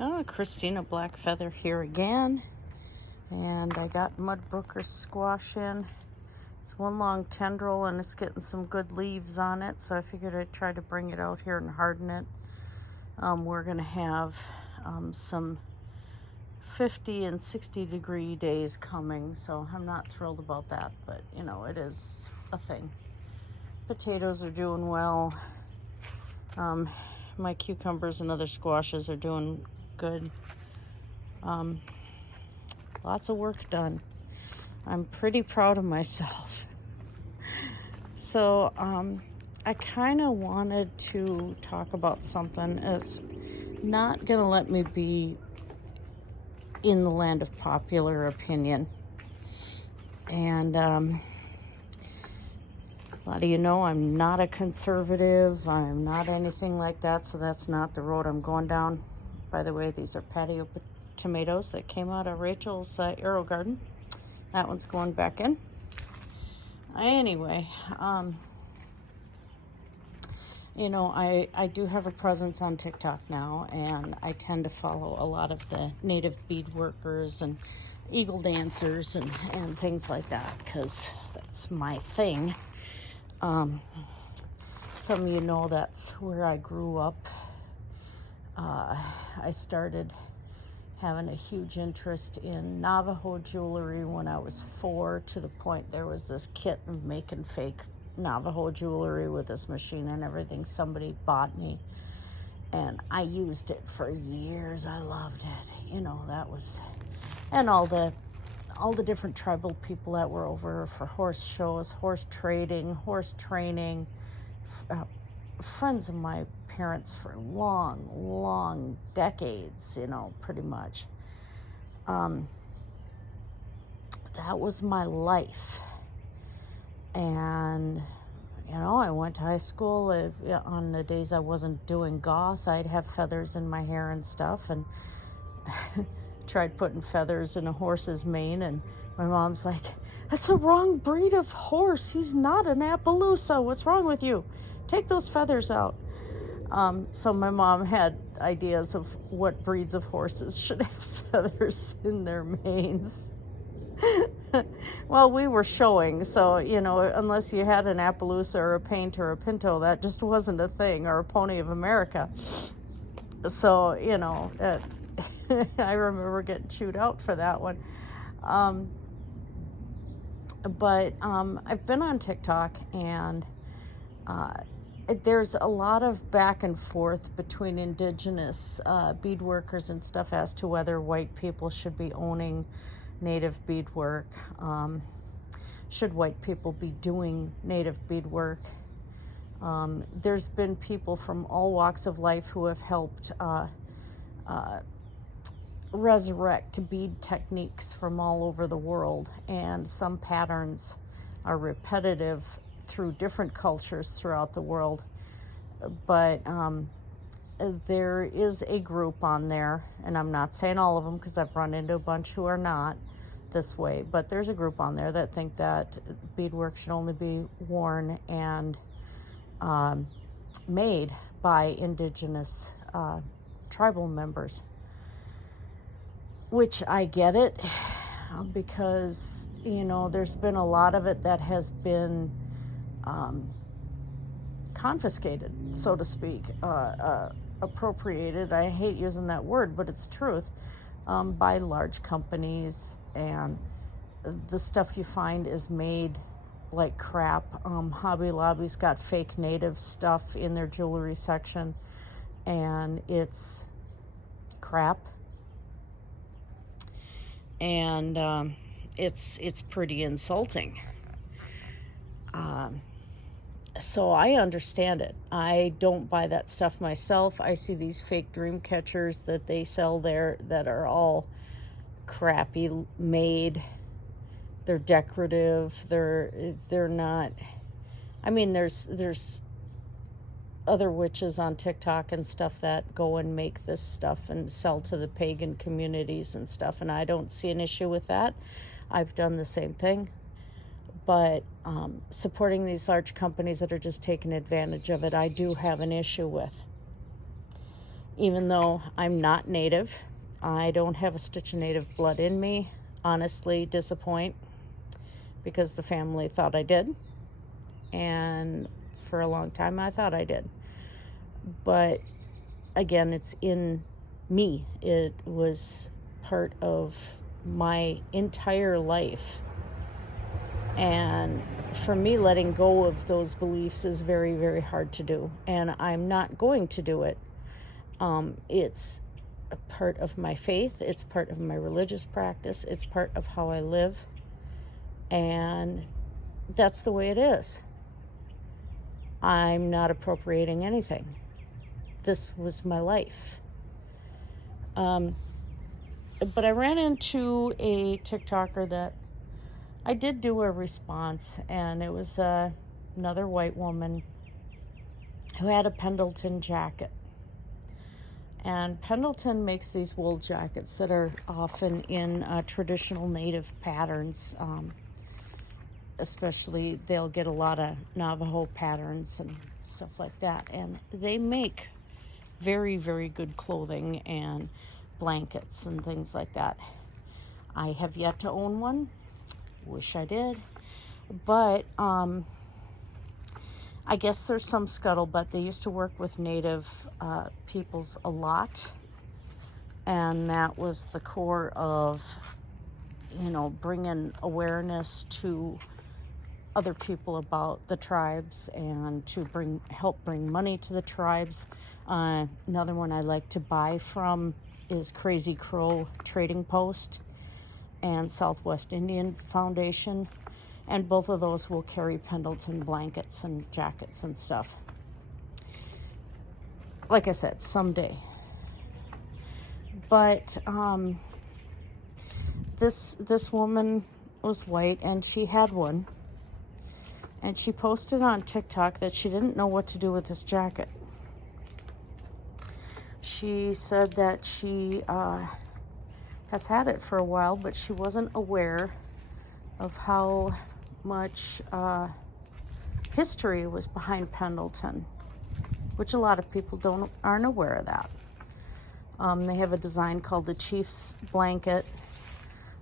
Oh, Christinablackfeather here again. And I got Mudbrooker squash in. It's one long tendril and it's getting some good leaves on it, so I figured I'd try to bring it out here and harden it. We're going to have some 50 and 60 degree days coming, so I'm not thrilled about that, but you know, it is a thing. Potatoes are doing well. My cucumbers and other squashes are doing good. Lots of work done. I'm pretty proud of myself. So I kind of wanted to talk about something that's not going to let me be in the land of popular opinion. And a lot of you know I'm not a conservative. I'm not anything like that, so that's not the road I'm going down. By the way, these are patio tomatoes that came out of Rachel's arrow garden. That one's going back in. Anyway, you know, I do have a presence on TikTok now, and I tend to follow a lot of the native bead workers and eagle dancers and things like that, because that's my thing. Some of you know that's where I grew up. I started having a huge interest in Navajo jewelry when I was 4, to the point there was this kit of making fake Navajo jewelry with this machine and everything somebody bought me, and I used it for years. I loved it. You know, that was, and all the different tribal people that were over for horse shows, horse trading, horse training, friends of my parents for long decades, you know, pretty much. That was my life. And, you know, I went to high school. On the days I wasn't doing goth, I'd have feathers in my hair and stuff, and tried putting feathers in a horse's mane, and my mom's like, that's the wrong breed of horse. He's not an Appaloosa. What's wrong with you? Take those feathers out. So my mom had ideas of what breeds of horses should have feathers in their manes. Well, we were showing, so, you know, unless you had an Appaloosa or a Paint or a Pinto, that just wasn't a thing, or a Pony of America. So, you know, I remember getting chewed out for that one. But I've been on TikTok, and there's a lot of back and forth between indigenous bead workers and stuff as to whether white people should be owning native beadwork. Should white people be doing native beadwork? There's been people from all walks of life who have helped resurrect bead techniques from all over the world, and some patterns are repetitive through different cultures throughout the world. But there is a group on there, and I'm not saying all of them because I've run into a bunch who are not this way, but there's a group on there that think that beadwork should only be worn and made by indigenous tribal members, which I get it, because, you know, there's been a lot of it that has been confiscated, so to speak, appropriated. I hate using that word, but it's the truth, by large companies, and the stuff you find is made like crap. Hobby Lobby's got fake native stuff in their jewelry section, and it's crap. And it's pretty insulting. So I understand it. I don't buy that stuff myself. I see these fake dream catchers that they sell there that are all crappy made. They're decorative. They're not. I mean, there's other witches on TikTok and stuff that go and make this stuff and sell to the pagan communities and stuff, and I don't see an issue with that. I've done the same thing. But supporting these large companies that are just taking advantage of it, I do have an issue with. even though I'm not Native. I don't have a stitch of Native blood in me. Honestly, disappoint, because the family thought I did. And for a long time, I thought I did. But again, it's in me. It was part of my entire life. And for me, letting go of those beliefs is very, very hard to do. And I'm not going to do it. It's a part of my faith. It's part of my religious practice. It's part of how I live. And that's the way it is. I'm not appropriating anything. This was my life. But I ran into a TikToker that I did do a response, and it was another white woman who had a Pendleton jacket. And Pendleton makes these wool jackets that are often in traditional Native patterns. Especially, they'll get a lot of Navajo patterns and stuff like that. And they make very, very good clothing and blankets and things like that. I have yet to own one. Wish I did. But I guess there's some scuttlebutt. They used to work with Native peoples a lot. And that was the core of, bringing awareness to other people about the tribes and to help bring money to the tribes. Another one I like to buy from is Crazy Crow Trading Post and Southwest Indian Foundation, and both of those will carry Pendleton blankets and jackets and stuff. Like I said, someday. But this woman was white, and she had one. And she posted on TikTok that she didn't know what to do with this jacket. She said that she has had it for a while, but she wasn't aware of how much history was behind Pendleton, which a lot of people aren't aware of that. They have a design called the Chief's Blanket,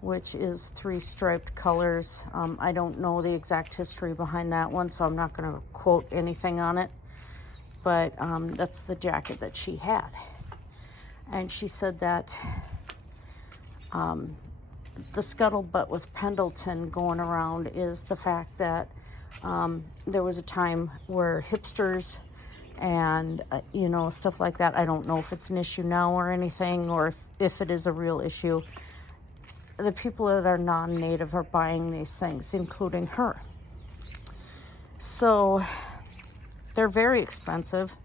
which is 3 striped colors. I don't know the exact history behind that one, so I'm not going to quote anything on it. But that's the jacket that she had. And she said that the scuttlebutt with Pendleton going around is the fact that there was a time where hipsters and, stuff like that, I don't know if it's an issue now or anything, or if it is a real issue, the people that are non-Native are buying these things, including her. So they're very expensive.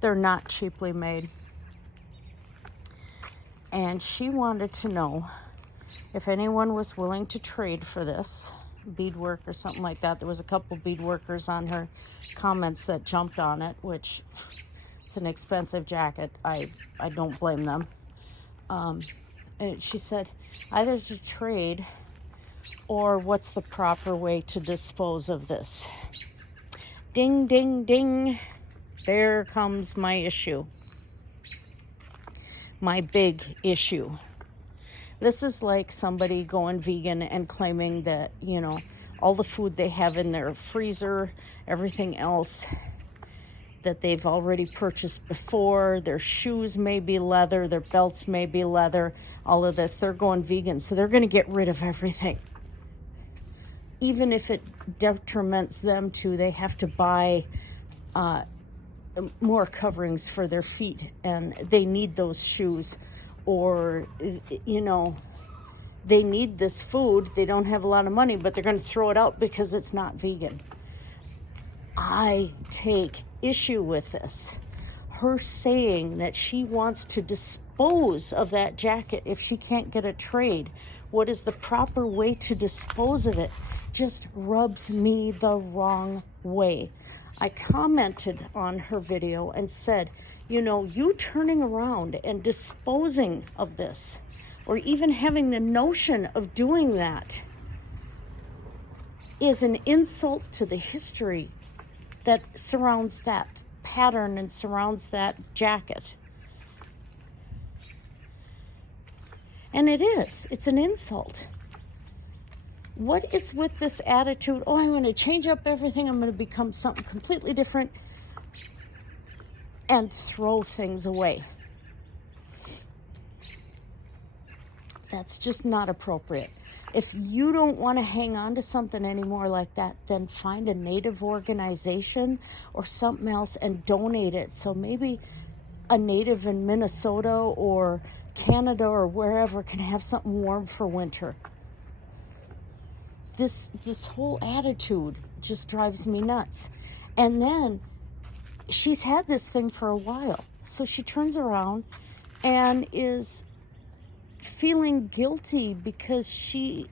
They're not cheaply made. And she wanted to know if anyone was willing to trade for this beadwork or something like that. There was a couple beadworkers on her comments that jumped on it, which it's an expensive jacket. I don't blame them. She said, either to trade or what's the proper way to dispose of this? Ding, ding, ding. There comes my issue. My big issue. This is like somebody going vegan and claiming that, all the food they have in their freezer, everything else that they've already purchased before, their shoes may be leather, their belts may be leather, all of this, they're going vegan, so they're going to get rid of everything. Even if it detriments them to, they have to buy more coverings for their feet, and they need those shoes, or, they need this food, they don't have a lot of money, but they're going to throw it out because it's not vegan. I take issue with this. Her saying that she wants to dispose of that jacket if she can't get a trade. What is the proper way to dispose of it? Just rubs me the wrong way. I commented on her video and said, you turning around and disposing of this, or even having the notion of doing that, is an insult to the history that surrounds that pattern and surrounds that jacket. And it's an insult. What is with this attitude? Oh, I'm going to change up everything. I'm going to become something completely different and throw things away. That's just not appropriate. If you don't want to hang on to something anymore like that, then find a native organization or something else and donate it. So maybe a native in Minnesota or Canada or wherever can have something warm for winter. This whole attitude just drives me nuts. And then she's had this thing for a while. So she turns around and is feeling guilty because she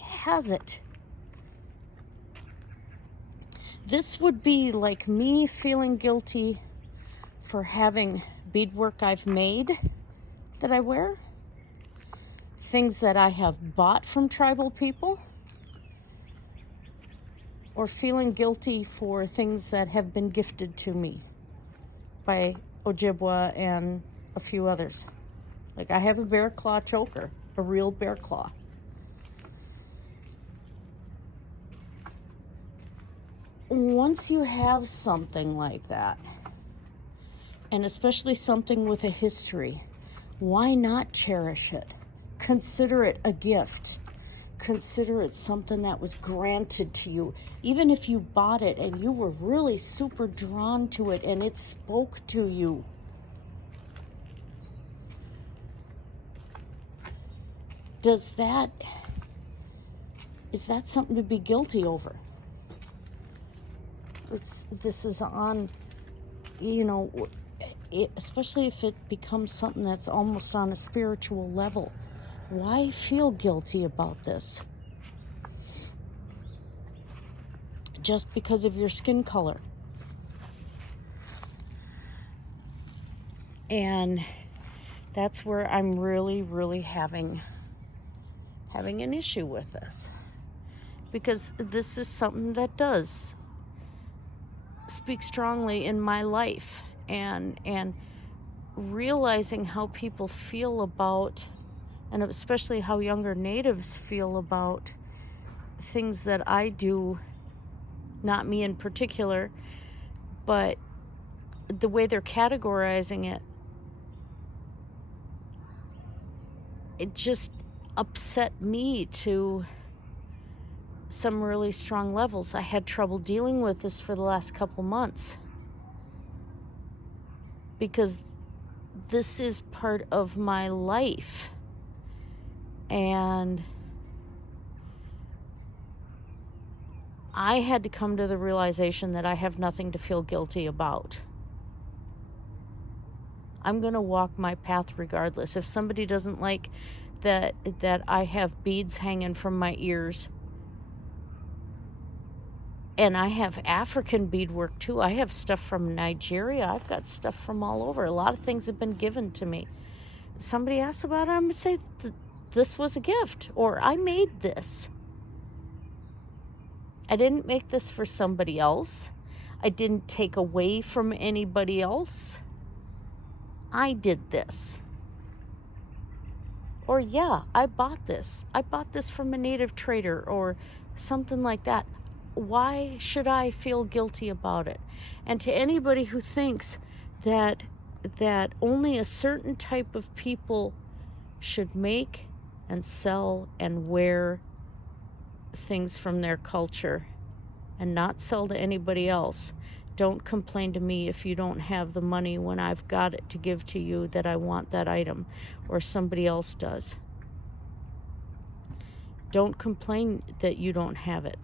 has it. This would be like me feeling guilty for having beadwork I've made that I wear, things that I have bought from tribal people, or feeling guilty for things that have been gifted to me by Ojibwa and a few others. Like I have a bear claw choker, a real bear claw. Once you have something like that, and especially something with a history, why not cherish it? Consider it a gift. Consider it something that was granted to you. Even if you bought it and you were really super drawn to it and it spoke to you. Is that something to be guilty over? This is on, especially if it becomes something that's almost on a spiritual level. Why feel guilty about this? Just because of your skin color. And that's where I'm really, really having an issue with this, because this is something that does speak strongly in my life, and realizing how people feel about, and especially how younger natives feel about things that I do, not me in particular, but the way they're categorizing it just upset me to some really strong levels. I had trouble dealing with this for the last couple months because this is part of my life, and I had to come to the realization that I have nothing to feel guilty about. I'm going to walk my path regardless. If somebody doesn't like that I have beads hanging from my ears, and I have African beadwork too. I have stuff from Nigeria. I've got stuff from all over. A lot of things have been given to me. If somebody asks about it, I'm going to say this was a gift, or I made this. I didn't make this for somebody else. I didn't take away from anybody else. I did this. Or yeah, I bought this. I bought this from a native trader or something like that. Why should I feel guilty about it? And to anybody who thinks that only a certain type of people should make and sell and wear things from their culture and not sell to anybody else, don't complain to me if you don't have the money when I've got it to give to you that I want that item, or somebody else does. Don't complain that you don't have it.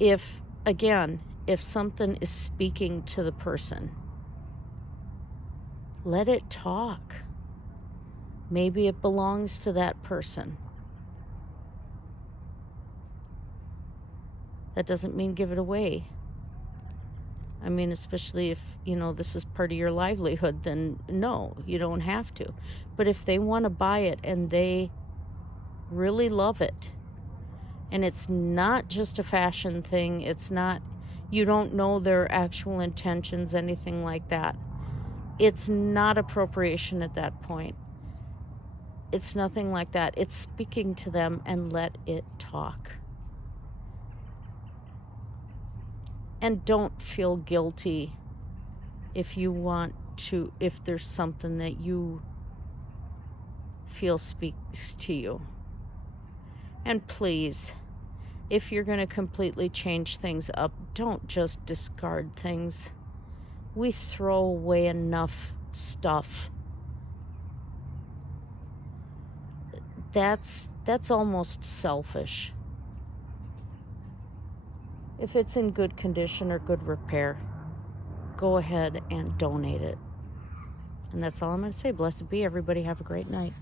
If something is speaking to the person, let it talk. Maybe it belongs to that person. That doesn't mean give it away. I mean, especially if, this is part of your livelihood, then no, you don't have to. But if they want to buy it and they really love it And it's not just a fashion thing. It's not, you don't know their actual intentions, anything like that. It's not appropriation at that point. It's nothing like that. It's speaking to them and let it talk. And don't feel guilty if you want to, if there's something that you feel speaks to you. And please, if you're going to completely change things up, don't just discard things. We throw away enough stuff. That's almost selfish. If it's in good condition or good repair, go ahead and donate it. And that's all I'm going to say. Blessed be everybody. Have a great night.